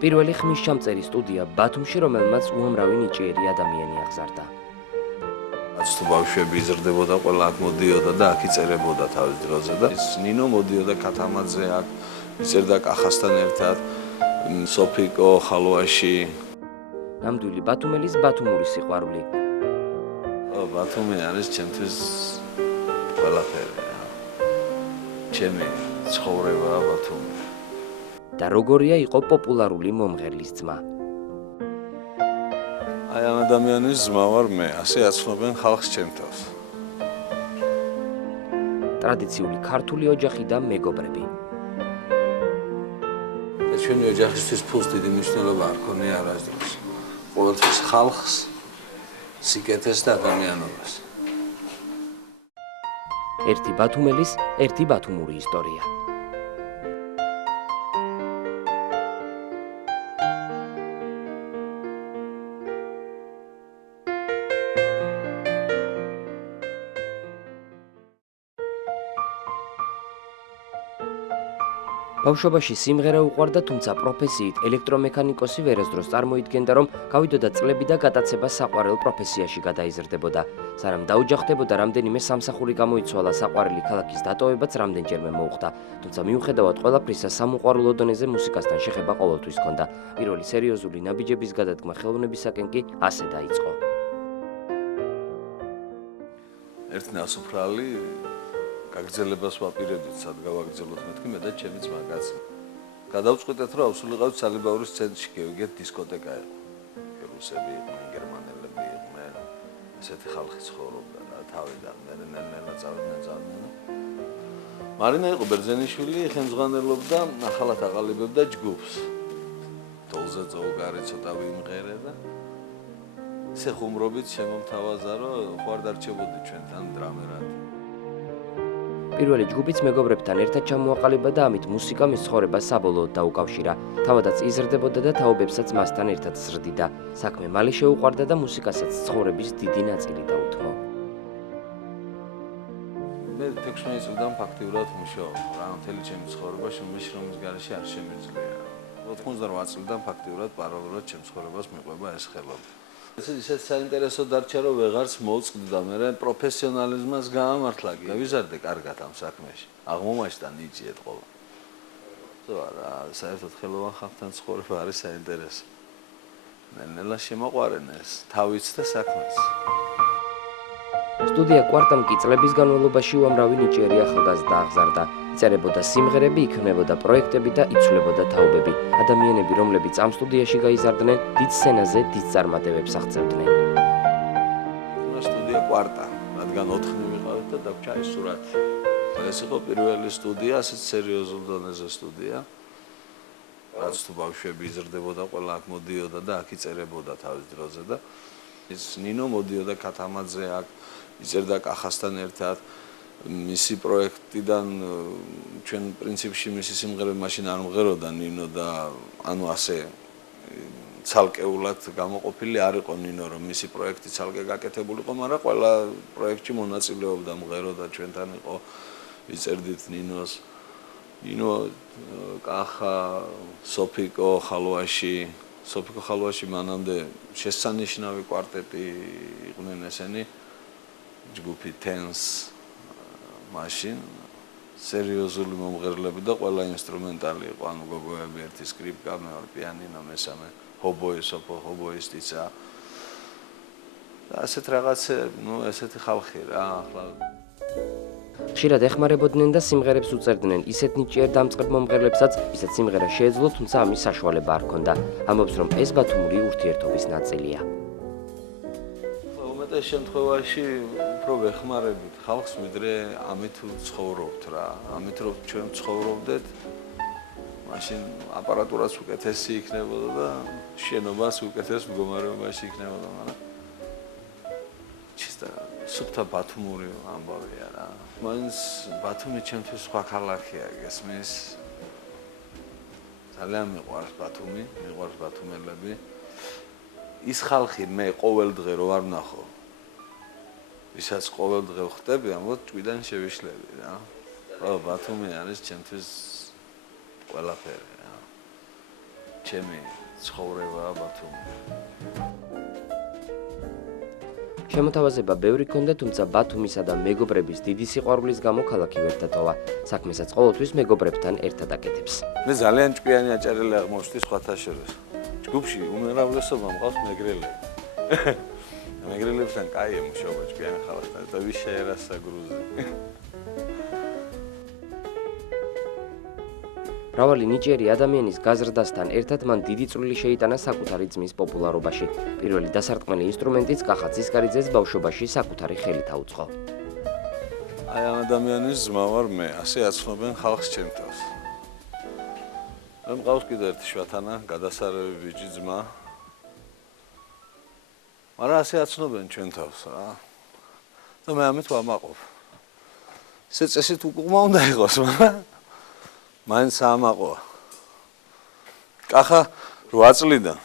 პირველი ხმისჩამწერი სტუდია ბათუმში, რომელმაც უამრავი ნიჭიერი ადამიანი აღზარდა. რაც თუ ბავშვები იზრდებოდა, ყველა აქ მოდიოდა და აქ იწერებოდა თავის დროზე და ნინო მოდიოდა ქათამაძე აქ იწერდა კახასთან ერთად, სოფიკო ხალვაში. ნამდვილი ბათუმელის ბათუმური სიყვარული. ბათუმი არის ჩემთვის ყველაფერი. ჩემი ცხოვრება ბათუმი. და როგორია იყო პოპულარული მომღერლის ძმა. აი ამ ადამიანის ძმა ვარ მე, ასე აცნობენ ხალხს ჩემთავს. ტრადიციული ქართული ოჯახი და მეგობრები. ჩვენი ოჯახისთვის ფულს დიდი მნიშვნელობა არ ქონია არასდროს. ყოველთვის ხალხს, სიკეთეს და ადამიანობას. ერთი ბათუმელის, ერთი ბათუმური ისტორია. ბავშვობაში სიმღერა უყვარდა, თუმცა პროფესიით ელექტრომექანიკოსი ვერასდროს წარმოიდგენდა, რომ გავიდოდა წლები და გატაცება საყვარელ პროფესიაში გადაიზრდებოდა. სანამ დაუჯახდებოდა, რამდენიმე სამსახური გამოიცვალა, საყვარელი ქალაქის დატოვებაც რამდენჯერმე მოუხდა. თუმცა მიუხედავად ყველაფრისა, სამოყვარულო დონეზე მუსიკასთან შეხება ყოველთვის ჰქონდა. პირველი სერიოზული ნაბიჯების გადადგმა ხელოვნებისაკენ კი ასე დაიწყო. ერთი ნასოფლალი გაგრძელებას ვაპირებდით, სად გავაგრძელოთ მეთქი მე და ჩემი ძმა კაცი. გადავწყვიტეთ, რომ ავსულიყავთ სალიბავრის ცენტრში, გევიგეთ დისკოტეკა იყო. რუსები იყვნენ, გერმანელები იყვნენ, ესეთი ხალხი ცხოვრობდა რა, თავიდან ნელ-ნელა წავიდნენ. მარინა იყო ბერძენიშვილი, ხელმძღვანელობდა, ახალად აყალიბებდა ჯგუფს. დოლზე წოუკარი ცოტა ვიმღერე და ესე ხუმრობით შემომთავაზა, რომ ხوار დარჩებოდი ჩვენთან დრამერად. პირველი ჯგუფიც მეგობრებთან ერთად ჩამოაყალიბა და ამით მუსიკა მის ცხოვრებას საბოლოოდ დაუკავშირა. თავადაც იზრდებოდა და თაობებსაც მასთან ერთად ზრდიდა. საქმე მალე შეუყვარდა და მუსიკასაც ცხოვრების დიდი ნაწილი დაუთმო. მე 16 წლიდან ფაქტიურად მუშაობ. რა მთელი ჩემი ცხოვრება შრომის გარეშე არ შემიძლია. 98 წლიდან ფაქტიურად პარალელურად ჩემს ცხოვრებას მიყვება ეს ხელობა. ისეთ საინტერესო დარჩა, რომ ვეღარც მოვწყდი და მე პროფესიონალიზმს გაამართლა. გავიზარდე კარგად ამ საქმეში. აღმომაჩნდა ნიჭიეთ ყოლა. რა, საერთოდ ხელოვან ხალხთან ცხოვრება არის საინტერესო. ნელა შემოყვარენ ეს თავიც და საქმეც. სტუდია კვარტამ კი წლების განმავლობაში უამრავი ნიჭიერი ახალგაზრდა აღზარდა. იწერებოდა სიმღერები, იქმნებოდა პროექტები და იცვლებოდა თაობები. ადამიანები, რომლებიც ამ სტუდიაში გაიზარდნენ, დიდ სცენაზე დიდ წარმატებებს აღწევდნენ. სტუდია კვარტა, რადგან 4 ვიყავით და დაგჭა ეს სურათი. ეს იყო პირველი სტუდია, ასეთ სერიოზულ დონეზე სტუდია. რაც თუ ბავშვები იზრდებოდა, ყველა აქ მოდიოდა და აქ იწერებოდა თავის დროზე და ის ნინო მოდიოდა ქათამაძე აქ იწერდა კახასთან ერთად. მისი პროექტიდან ჩვენ პრინციპში მისი სიმღერები მაშინ არ მღეროდა ნინო და ანუ ასე ცალკეულად გამოყოფილი არ იყო ნინო, რომ მისი პროექტი ცალკე გაკეთებულიყო, მაგრამ ყველა პროექტში მონაწილეობდა, მღეროდა, ჩვენთან იყო, იწერდით ნინოს. ნინო, კახა, სოფიკო ხალვაში მანამდე შესანიშნავი კვარტეტი იყვნენ ესენი, ჯგუფი TENS მაშინ სერიოზული მომღერლები და ყველა ინსტრუმენტალი იყო, ანუ გოგოები, ერთი სკრიპკა, მეორე პიანინო, მესამე ჰობოისტიცა. და ასეთ რაღაცები, ესეთი ხალხი რა, ახლა ხშირად ეხმარებოდნენ და სიმღერებს უწერდნენ ისეთ ნიჭიერ დამწყებ მომღერლებსაც, ვისაც სიმღერა შეეძლო, თუმცა ამის საშუალება არ ჰქონდა. ამბობს, რომ ეს ბათუმური ურთიერთობის ნაწილია. უმეტეს შემთხვევაში უფრო ვეხმარებით ხალხს, ვიდრე ამით ცხოვრობთ რა. ამით რომ ჩვენ ცხოვრობდეთ, მაშინ აპარატურაც უკეთესი იქნებოდა და შენობას უკეთეს მდგომარეობაში იქნებოდა, მაგრამ ჩისტა სუფთა ბათუმური ამბავია რა. მაინც ბათუმი ჩემთვის სხვა ქალაქია, გესმის? ძალიან მიყვარს ბათუმი, მიყვარს ბათუმელები. ის ხალხი მე ყოველ დღე რო არ ვნახო. ვისაც ყოველ დღე ვხდები, ამბობ ჭვიდან შევიშლები რა. ბათუმი არის ჩემთვის ყველაფერი რა. ჩემი ცხოვრებაა ბათუმი. შემოთავაზება ბევრი ჰქონდა, თუმცა ბათუმისა და მეგობრების დიდი სიყვარულის გამო ქალაქი ვერ დატოვა. საქმესაც ყოველთვის მეგობრებთან ერთად აკეთებს. მე ძალიან ჭკვიანი აჭარელი აღმოჩნდი სხვათა შორის. ჯგუფში უმრავლესობა მყავს მეგრელები. მეგრელებთან კაია მუშაობა ჭკვიანი ხალხთან და ვის შეერასა გრუზი. მრავალი ნიჭიერი ადამიანის გაზრდასთან ერთად მან დიდი წვლილი შეიტანა საკუთარი ძმის პოპულარობაში. პირველი დასარტყმელი ინსტრუმენტიც კახა ცისკარიძეს ბავშვობაში საკუთარი ხელით აუწყო. აი ამ ადამიანის ძმა ვარ მე, ასე აცნობენ ხალხს ჩემ თავს. მე მყავს კიდევ ერთი შვათანა, გადასარევი ბიჭი ძმა. მაგრამ ასე აცნობენ ჩვენ თავს რა. და მე ამით ვამაყობ. ესე წესით უკუღმა უნდა იყოს, მაგრამ მაინც ამაყოა. კახა 8 წლიდან.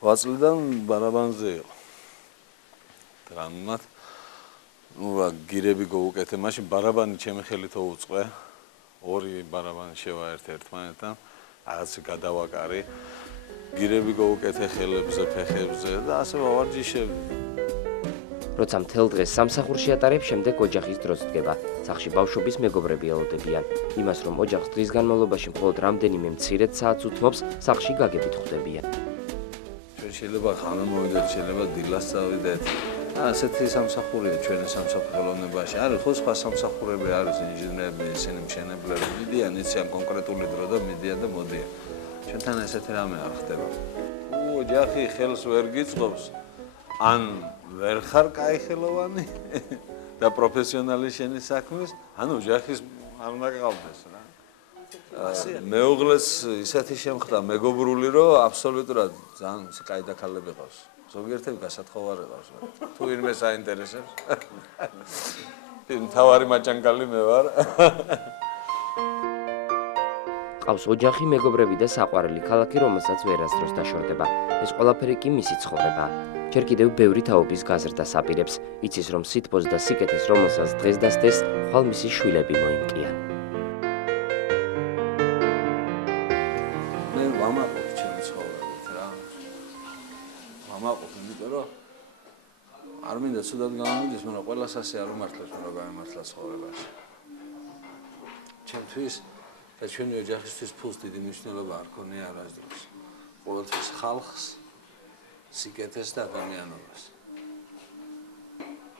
8 წლიდან ბარაბანზე იყო. ტრამმად გირები გოუკეთე, მაშინ ბარაბანი ჩემი ხელით უწყე. ორი ბარაბანი შევა ერთ-ერთმანეთთან, რაღაცა გადავაკარი. გირები გოუკეთე ხელებზე, ფეხებზე და ასე ვავარჯიშები. როცა მთელ დღეს სამსახურში ატარებს, შემდეგ ოჯახის დროს დგება. სახლში ბავშვობის მეგობრები ელოდებიან. იმას, რომ ოჯახს დღის განმავლობაში მხოლოდ რამდენიმე მცირედ საათს უთმობს, სახლში გაგებით ხვდებიან. ჩვენ შეიძლება ხანა მოვიდეთ, შეიძლება დილას წავიდეთ. ასეთი სამსახურია ჩვენი სამსახურებაში. არის ხო სხვა სამსახურები არის, ინჟინერები, ისინი მშენებლები, მიდიან იციან კონკრეტული დრო და მიდიან და მოდიან. ჩვენთან ესეთი რამე არ ხდება. ოჯახი ხელს ვერ გიწყობს. ან ვერ ხარ კაი ხელოვანი და პროფესიონალი შენი საქმის, ან ოჯახის არ უნდა გყავდეს რა. მეუღლეს ისეთი შემხდა მეგობრული, რომ აბსოლუტურად ძალიან კაი დაქალები ყავს. ზოგიერთები გასათხოვარი ყავს. თუ ვინმე საინტერესებს. მთავარი მაჭანგალი მე ვარ. ყავს ოჯახი, მეგობრები და საყვარელი ქალაქი, რომელსაც ვერასდროს დაშორდება. ეს ყველაფერი კი მისი ცხოვრებაა. ჯერ კიდევ ბევრი თაობის გაზრდას აპირებს. იცის, რომ სითბოს და სიკეთეს, რომელსაც დღეს დასდეს, ხვალ მისი შვილები მოიმკიან. მე ვამაყობ ჩემი ცხოვრებით რა. ვამაყობ, იმიტომ რომ არ მინდა ცუდად გამომიდეს, მაგრამ ყველას ასე არ უმართლებს, მაგრამ გამართლა ცხოვრებაში. ჩემთვის და ჩვენი ოჯახისთვის ფულს დიდი მნიშვნელობა არ ქონია არასდროს. ყოველთვის ხალხს, სიკეთეს და ადამიანობას.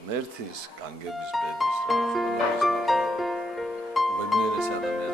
მერთის, განგების, ბედის, ბედნიერეს ადამიანს